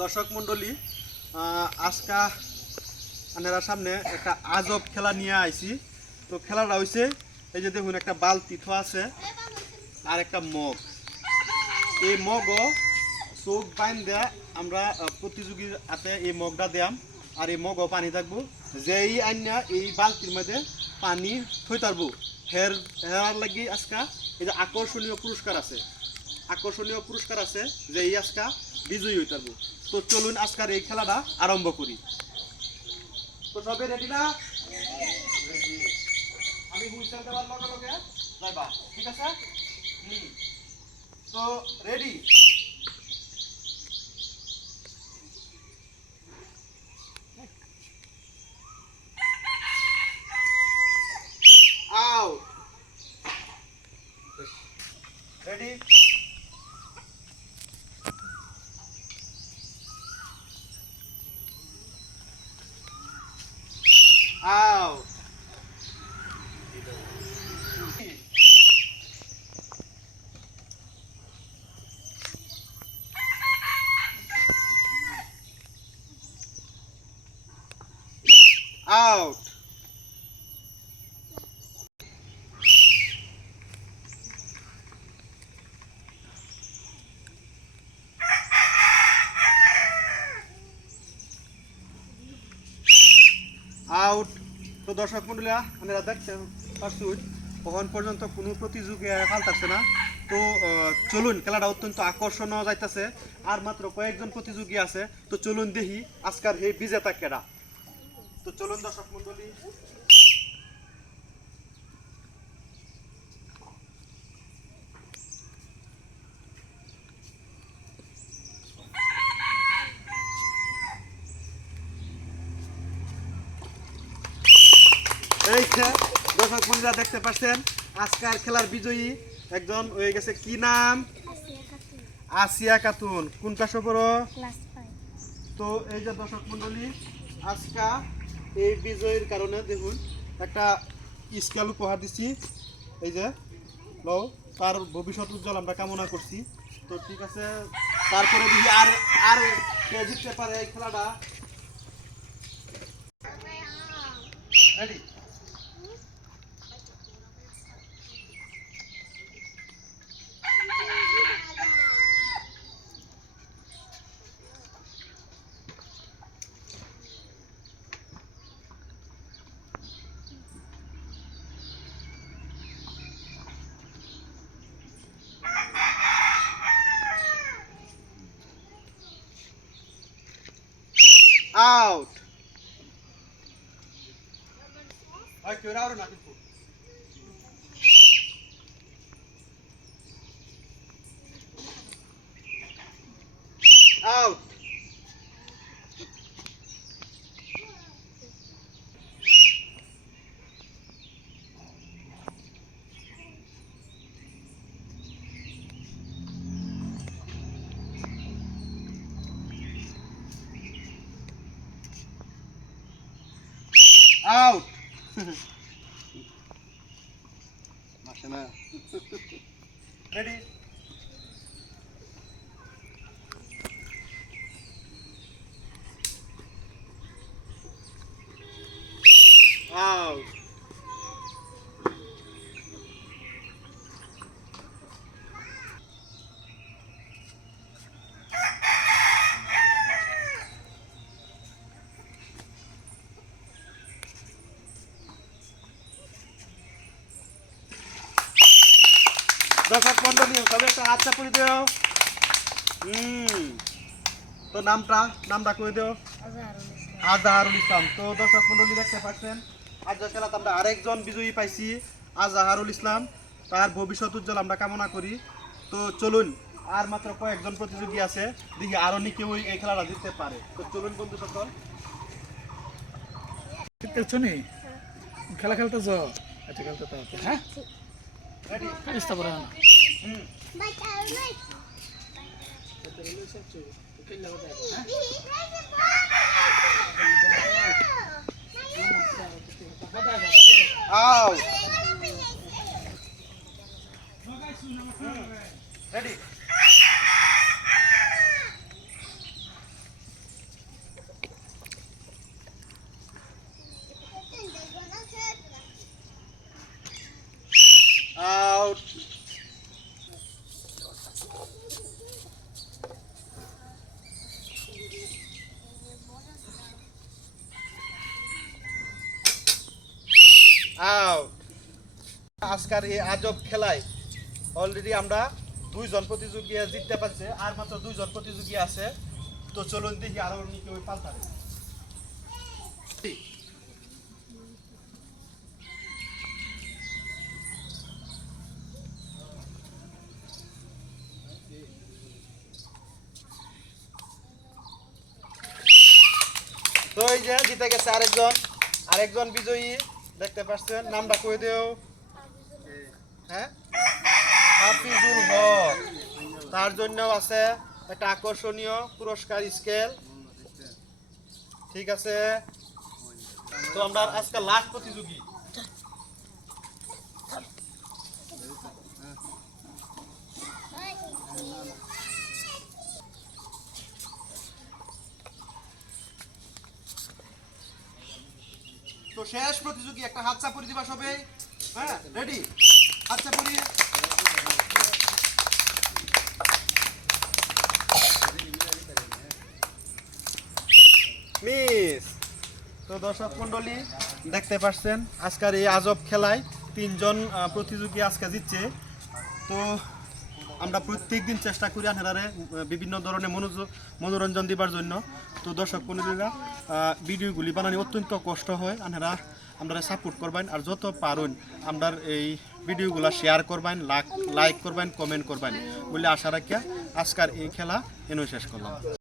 দর্শক মন্ডলী, আজকা আপনারা সামনে একটা আজব খেলা নিয়ে আইছি। তো খেলাটা হয়েছে এই যে দেখুন, একটা বালতি থোয়া আছে আর একটা মগ। এই মগও চোখ বাইন দেয়া আমরা প্রতিযোগীর হাতে এই মগটা দিয়াম, আর এই মগও পানি থাকবো। যেই আইনা এই বালতির মধ্যে পানি থই তারবো হেরার লাগি আজকা এই যে আকর্ষণীয় পুরস্কার আছে, যে এই আজকা বিজয়ী হইতে পারবো। তো চলুন আজকার এই খেলাটা আরম্ভ করি। তো সবাই রেডি না? আমি হুইসেল দেওয়ার লগে লগে যাইবা, ঠিক আছে? তো ready. Out. Ready. Out. Out. Out. তো দর্শক মন্ডলীরা আপনারা দেখছেন পারছুন কখন পর্যন্ত কোনো প্রতিযোগী ফালতাছে না। তো চলুন, খেলাটা অত্যন্ত আকর্ষণীয় যাইতেছে, আর মাত্র কয়েকজন প্রতিযোগী আছে। তো চলুন দেখি আজকার এই বিজেতা কেডা। তো চলুন দর্শক মন্ডলী। এই যে দর্শক বন্ধুরা দেখতে পাচ্ছেন আজকের খেলার বিজয়ী একজন হয়ে গেছে। কি নাম? আসিয়া খাতুন। কোন ক্লাসে পড়ো? তো এই যে দর্শক মন্ডলী, আজকা এই বিজয়ীর কারণে দেখুন একটা স্কেল উপহার দিচ্ছি। এই যে লও, তার ভবিষ্যৎ উজ্জ্বল আমরা কামনা করছি। তো ঠিক আছে, তারপরে দেখি আর আর কে জিততে পারে এই খেলাটা। রেডি। আউট। আর কেউ আর না কিন্তু। আউট। আউট। মাসে না। রেডি। আউট। দর্শক মন্ডলী, তবে একটা হাতটা করে দিও। তো নামটা করে দিও। আজহারুল ইসলাম। তো দর্শক মন্ডলী দেখতে পাচ্ছেন আজকের খেলাতে আমরা আরেকজন বিজয়ী পাইছি, আজহারুল ইসলাম। তার ভবিষ্যৎ উজ্জ্বল আমরা কামনা করি। তো চলুন, আর মাত্র কয়েকজন প্রতিযোগী আছে, দেখি আরো নি কেউ এই খেলাটা জিততে পারে। তো চলুন বন্ধু সকল। খেলছো নি? খেলা খেলতেছ? আচ্ছা খেলতে তো হবে, হ্যাঁ? রেডি। চেষ্টা করে না। আউট। রেডি। আউট। আজকের এই আজব খেলায় অলরেডি আমরা 2 জন প্রতিযোগী জিততে পারছে, আর মাত্র 2 জন প্রতিযোগী আছে। তো চলুন দেখি আরো কেউ পাল্টারে। তো এই যে জিতে গেছে আরেকজন বিজয়ী দেখতে পাচ্ছেন, নামটা কই দেও। হ্যাঁ, হাফিজুল হক। তার জন্য আছে একটা আকর্ষণীয় পুরস্কার স্কেল। ঠিক আছে, তো আমরা আজকে লাস্ট প্রতিযোগী। তো শেষ প্রতিযোগী, একটা হাত চাপুরি দিবা সবে। হ্যাঁ, রেডি? হাত চাপুরি। মিস। তো দর্শক মন্ডলী দেখতে পাচ্ছেন আজকের এই আজব খেলায় 3 জন প্রতিযোগী আজকে জিতছে। তো আমরা প্রত্যেকদিন চেষ্টা করি আনহারে বিভিন্ন ধরনের মনোরঞ্জন দিবার জন্য। তো দর্শক মন্ডলীরা ভিডিওগুলি বানানো অত্যন্ত কষ্ট হয়, আনহারা আমরা সাপোর্ট করবেন, আর যত পারুন আমরা এই ভিডিওগুলো শেয়ার করবেন, লাইক করবেন, কমেন্ট করবেন বলে আশা রাখিয়া আজকের এই খেলা এনে শেষ করলাম।